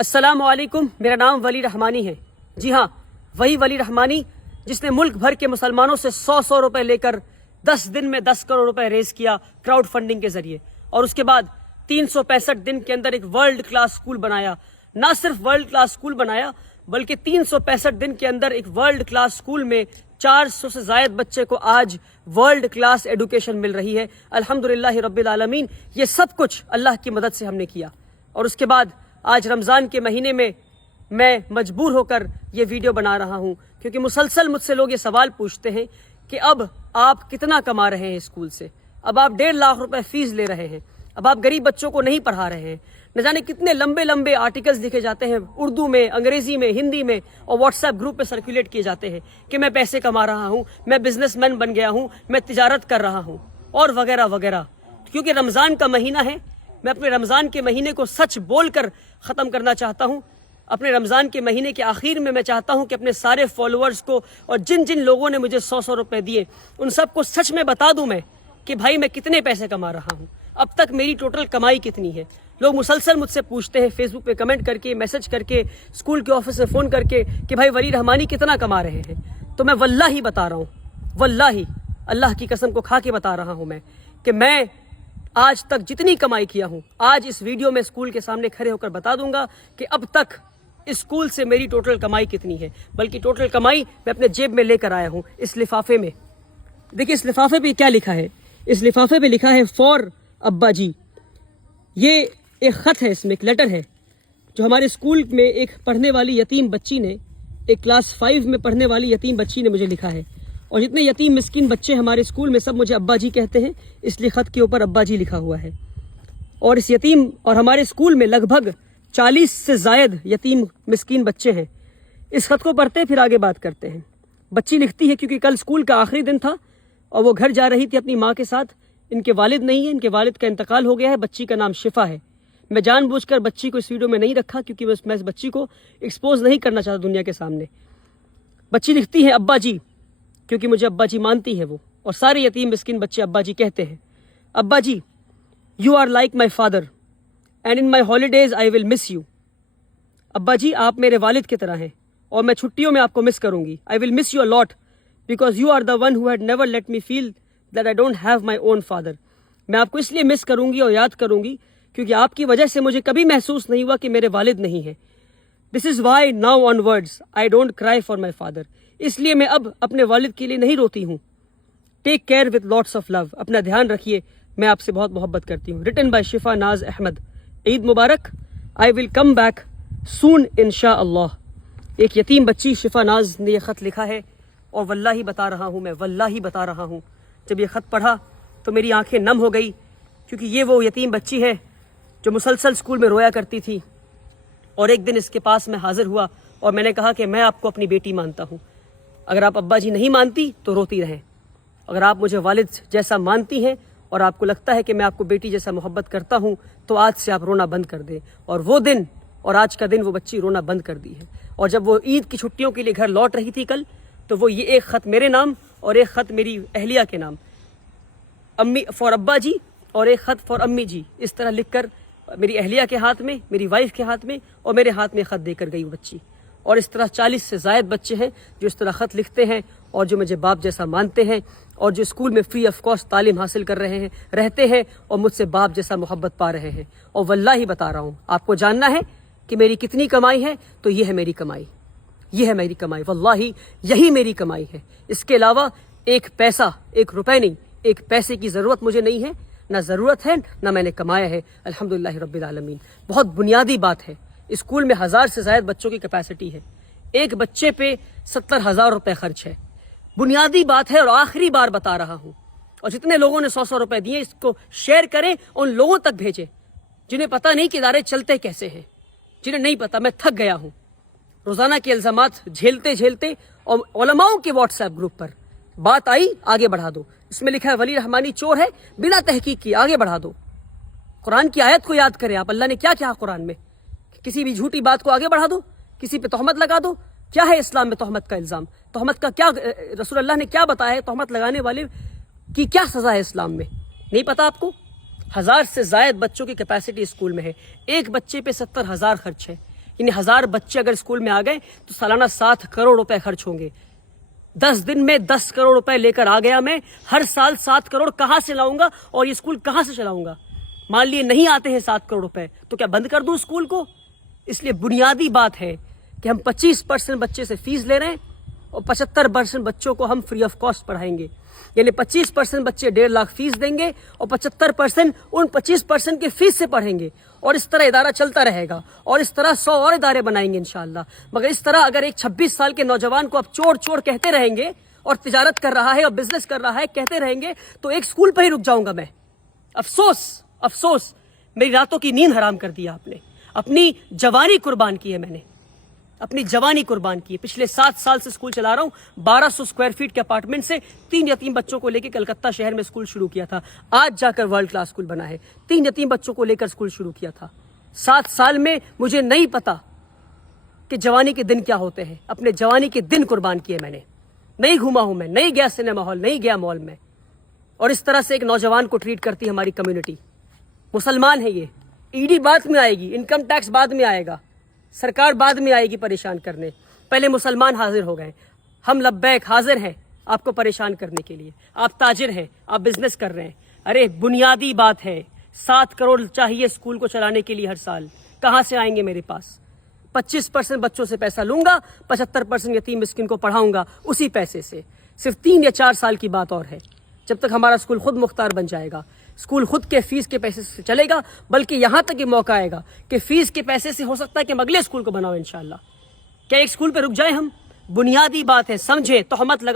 السلام علیکم، میرا نام ولی رحمانی ہے۔ جی ہاں، وہی ولی رحمانی جس نے ملک بھر کے مسلمانوں سے 100 روپے لے کر 10 دن میں 10 کروڑ روپے ریز کیا کراؤڈ فنڈنگ کے ذریعے، اور اس کے بعد 365 دن کے اندر ایک ورلڈ کلاس سکول بنایا۔ نہ صرف ورلڈ کلاس سکول بنایا بلکہ 365 دن کے اندر ایک ورلڈ کلاس سکول میں 400 سے زائد بچے کو آج ورلڈ کلاس ایڈوکیشن مل رہی ہے۔ الحمدللہ رب العالمین، یہ سب کچھ اللہ کی مدد سے ہم نے کیا۔ اور اس کے بعد آج رمضان کے مہینے میں مجبور ہو کر یہ ویڈیو بنا رہا ہوں، کیونکہ مسلسل مجھ سے لوگ یہ سوال پوچھتے ہیں کہ اب آپ کتنا کما رہے ہیں اسکول سے، اب آپ 1.5 لاکھ روپے فیس لے رہے ہیں، اب آپ غریب بچوں کو نہیں پڑھا رہے ہیں۔ نہ جانے کتنے لمبے لمبے آرٹیکلز لکھے جاتے ہیں اردو میں، انگریزی میں، ہندی میں، اور واٹس ایپ گروپ پہ سرکولیٹ کیے جاتے ہیں کہ میں پیسے کما رہا ہوں، میں بزنس مین بن گیا ہوں، میں تجارت کر رہا ہوں، اور وغیرہ وغیرہ۔ کیونکہ رمضان کا مہینہ ہے، میں اپنے رمضان کے مہینے کو سچ بول کر ختم کرنا چاہتا ہوں۔ اپنے رمضان کے مہینے کے آخر میں چاہتا ہوں کہ اپنے سارے فالوورز کو اور جن جن لوگوں نے مجھے 100 روپے دیے ان سب کو سچ میں بتا دوں میں کہ بھائی میں کتنے پیسے کما رہا ہوں، اب تک میری ٹوٹل کمائی کتنی ہے۔ لوگ مسلسل مجھ سے پوچھتے ہیں فیس بک پہ کمنٹ کر کے، میسج کر کے، اسکول کے آفس میں فون کر کے کہ بھائی ولی رحمانی کتنا کما رہے ہیں۔ تو میں واللہ بتا رہا ہوں، واللہ اللہ کی قسم کو کھا کے بتا رہا ہوں کہ میں آج تک جتنی کمائی کیا ہوں، آج اس ویڈیو میں اسکول کے سامنے کھڑے ہو کر بتا دوں گا کہ اب تک اسکول سے میری ٹوٹل کمائی کتنی ہے۔ بلکہ ٹوٹل کمائی میں اپنے جیب میں لے کر آیا ہوں اس لفافے میں۔ دیکھیں اس لفافے پہ کیا لکھا ہے، اس لفافے پہ لکھا ہے فار ابا جی۔ یہ ایک خط ہے، اس میں ایک لیٹر ہے جو ہمارے اسکول میں ایک پڑھنے والی یتیم بچی نے، ایک کلاس 5 میں پڑھنے والی یتیم بچی نے مجھے لکھا ہے۔ اور جتنے یتیم مسکین بچے ہمارے اسکول میں سب مجھے ابا جی کہتے ہیں، اس لیے خط کے اوپر ابا جی لکھا ہوا ہے۔ اور اس یتیم اور ہمارے اسکول میں لگ بھگ 40 سے زائد یتیم مسکین بچے ہیں۔ اس خط کو پڑھتے پھر آگے بات کرتے ہیں۔ بچی لکھتی ہے کیونکہ کل اسکول کا آخری دن تھا اور وہ گھر جا رہی تھی اپنی ماں کے ساتھ۔ ان کے والد نہیں ہیں، ان کے والد کا انتقال ہو گیا ہے۔ بچی کا نام شفا ہے۔ میں جان بوجھ کر بچی کو اس ویڈیو میں نہیں رکھا کیونکہ میں اس بچی کو ایکسپوز نہیں کرنا چاہتا دنیا کے سامنے۔ بچی لکھتی ہے ابا جی، کیونکہ مجھے ابا جی مانتی ہے وہ، اور سارے یتیم مسکین بچے ابا جی کہتے ہیں۔ ابا جی، you are like my father and in my holidays I will miss you. ابا جی آپ میرے والد کی طرح ہیں اور میں چھٹیوں میں آپ کو مس کروں گی۔ I will miss you a lot because you are the one who had never let me feel that I don't have my own father. میں آپ کو اس لیے مس کروں گی اور یاد کروں گی کیونکہ آپ کی وجہ سے مجھے کبھی محسوس نہیں ہوا کہ میرے والد نہیں ہیں۔ This is why now onwards I don't cry for my father. اس لیے میں اب اپنے والد کے لیے نہیں روتی ہوں۔ Take care with lots of love, اپنا دھیان رکھیے، میں آپ سے بہت محبت کرتی ہوں۔ ریٹن بائی شفا ناز احمد۔ عید مبارک۔ آئی ول کم بیک سون انشاء اللہ۔ ایک یتیم بچی شفا ناز نے یہ خط لکھا ہے، اور واللہ بتا رہا ہوں، میں واللہ بتا رہا ہوں، جب یہ خط پڑھا تو میری آنکھیں نم ہو گئی، کیونکہ یہ وہ یتیم بچی ہے جو مسلسل اسکول میں رویا کرتی تھی۔ اور ایک دن اس کے پاس میں حاضر ہوا اور میں نے کہا کہ میں آپ کو اپنی بیٹی مانتا ہوں، اگر آپ ابا جی نہیں مانتی تو روتی رہیں، اگر آپ مجھے والد جیسا مانتی ہیں اور آپ کو لگتا ہے کہ میں آپ کو بیٹی جیسا محبت کرتا ہوں تو آج سے آپ رونا بند کر دیں۔ اور وہ دن اور آج کا دن وہ بچی رونا بند کر دی ہے۔ اور جب وہ عید کی چھٹیوں کے لیے گھر لوٹ رہی تھی کل، تو وہ یہ ایک خط میرے نام اور ایک خط میری اہلیہ کے نام، امی فار ابا جی اور ایک خط فار امی جی، اس طرح لکھ کر میری اہلیہ کے ہاتھ میں، میری وائف کے ہاتھ میں اور میرے ہاتھ میں خط دے کر گئی وہ بچی۔ اور اس طرح 40 سے زائد بچے ہیں جو اس طرح خط لکھتے ہیں اور جو مجھے باپ جیسا مانتے ہیں اور جو اسکول میں فری آف کاسٹ تعلیم حاصل کر رہے ہیں، رہتے ہیں اور مجھ سے باپ جیسا محبت پا رہے ہیں۔ اور واللہ بتا رہا ہوں، آپ کو جاننا ہے کہ میری کتنی کمائی ہے تو یہ ہے میری کمائی، یہ ہے میری کمائی، واللہ یہی میری کمائی ہے۔ اس کے علاوہ ایک پیسہ، ایک روپے نہیں، ایک پیسے کی ضرورت مجھے نہیں ہے، نہ ضرورت ہے نہ میں نے کمایا ہے، الحمدللہ رب العالمین۔ بہت بنیادی بات ہے، اسکول میں 1000 سے زائد بچوں کی کیپیسٹی ہے، ایک بچے پہ 70,000 روپے خرچ ہے۔ بنیادی بات ہے اور آخری بار بتا رہا ہوں، اور جتنے لوگوں نے 100 روپے دیے اس کو شیئر کریں، ان لوگوں تک بھیجیں جنہیں پتہ نہیں کہ ادارے چلتے کیسے ہیں، جنہیں نہیں پتہ۔ میں تھک گیا ہوں روزانہ کے الزامات جھیلتے جھیلتے، اور علماؤں کے واٹس ایپ گروپ پر بات آئی آگے بڑھا دو، اس میں لکھا ہے ولی رحمانی چور ہے، بنا تحقیق کی آگے بڑھا دو۔ قرآن کی آیت کو یاد کریں آپ، اللہ نے کیا کہا قرآن میں، کسی بھی جھوٹی بات کو آگے بڑھا دو، کسی پہ تہمت لگا دو۔ کیا ہے اسلام میں تہمت کا الزام؟ تہمت کا کیا رسول اللہ نے کیا بتایا ہے؟ تہمت لگانے والے کی کیا سزا ہے اسلام میں؟ نہیں پتا آپ کو؟ 1000 سے زائد بچوں کی کیپیسٹی اسکول میں ہے، ایک بچے پہ 70,000 خرچ ہے۔ یعنی 1000 بچے اگر اسکول میں آ گئے تو سالانہ 7 کروڑ روپے خرچ ہوں گے. 10 دن میں 10 کروڑ روپے لے کر آ گیا میں. ہر سال 7 کروڑ کہاں سے لاؤں گا اور یہ اسکول کہاں سے چلاؤں گا؟ مان لیے نہیں آتے ہیں 7 کروڑ روپے تو کیا بند کر دوں اسکول کو؟ اس لیے بنیادی بات ہے کہ ہم 25% بچے سے فیس لے رہے ہیں اور 75% بچوں کو ہم فری آف کاسٹ پڑھائیں گے. یعنی 25% بچے 1.5 لاکھ فیس دیں گے اور 75% ان 25% کے فیس سے پڑھیں گے. اور اس طرح ادارہ چلتا رہے گا اور اس طرح 100 اور ادارے بنائیں گے انشاءاللہ. مگر اس طرح اگر ایک 26 سال کے نوجوان کو اب چور چور کہتے رہیں گے اور تجارت کر رہا ہے اور بزنس کر رہا ہے کہتے رہیں گے تو ایک اسکول پہ ہی رک جاؤں گا میں. افسوس میری راتوں کی نیند حرام کر دیا آپ نے. اپنی جوانی قربان کی ہے میں نے, اپنی جوانی قربان کی ہے. پچھلے 7 سال سے اسکول چلا رہا ہوں. 1200 اسکوائر فیٹ کے اپارٹمنٹ سے 3 یتیم بچوں کو لے کے کلکتہ شہر میں اسکول شروع کیا تھا. آج جا کر ورلڈ کلاس اسکول بنا ہے. 3 یتیم بچوں کو لے کر اسکول شروع کیا تھا. 7 سال میں مجھے نہیں پتا کہ جوانی کے دن کیا ہوتے ہیں. اپنے جوانی کے دن قربان کیے میں نے. نہیں گھوما ہوں میں, نہیں گیا سنیما ہال, نہیں گیا مال میں. اور اس طرح سے ایک نوجوان کو ٹریٹ کرتی ہے ہماری کمیونٹی. مسلمان ہے یہ. ای ڈی بعد میں آئے گی, انکم ٹیکس بعد میں آئے گا, سرکار بعد میں آئے گی پریشان کرنے. پہلے مسلمان حاضر ہو گئے. ہم لبیک حاضر ہیں آپ کو پریشان کرنے کے لیے. آپ تاجر ہیں, آپ بزنس کر رہے ہیں. ارے بنیادی بات ہے 7 کروڑ چاہیے اسکول کو چلانے کے لیے ہر سال. کہاں سے آئیں گے میرے پاس؟ 25% بچوں سے پیسہ لوں گا, 75% یتیم مسکین کو پڑھاؤں گا اسی پیسے سے. صرف 3 یا 4 سال کی بات اور ہے جب تک ہمارا اسکول خود مختار بن جائے گا. اسکول خود کے فیس کے پیسے سے چلے گا, بلکہ یہاں تک یہ موقع آئے گا کہ فیس کے پیسے سے ہو سکتا ہے کہ ہم اگلے اسکول کو بناؤ انشاءاللہ. کیا ایک اسکول پہ رک جائیں ہم؟ بنیادی بات ہے, سمجھے, تہمت لگا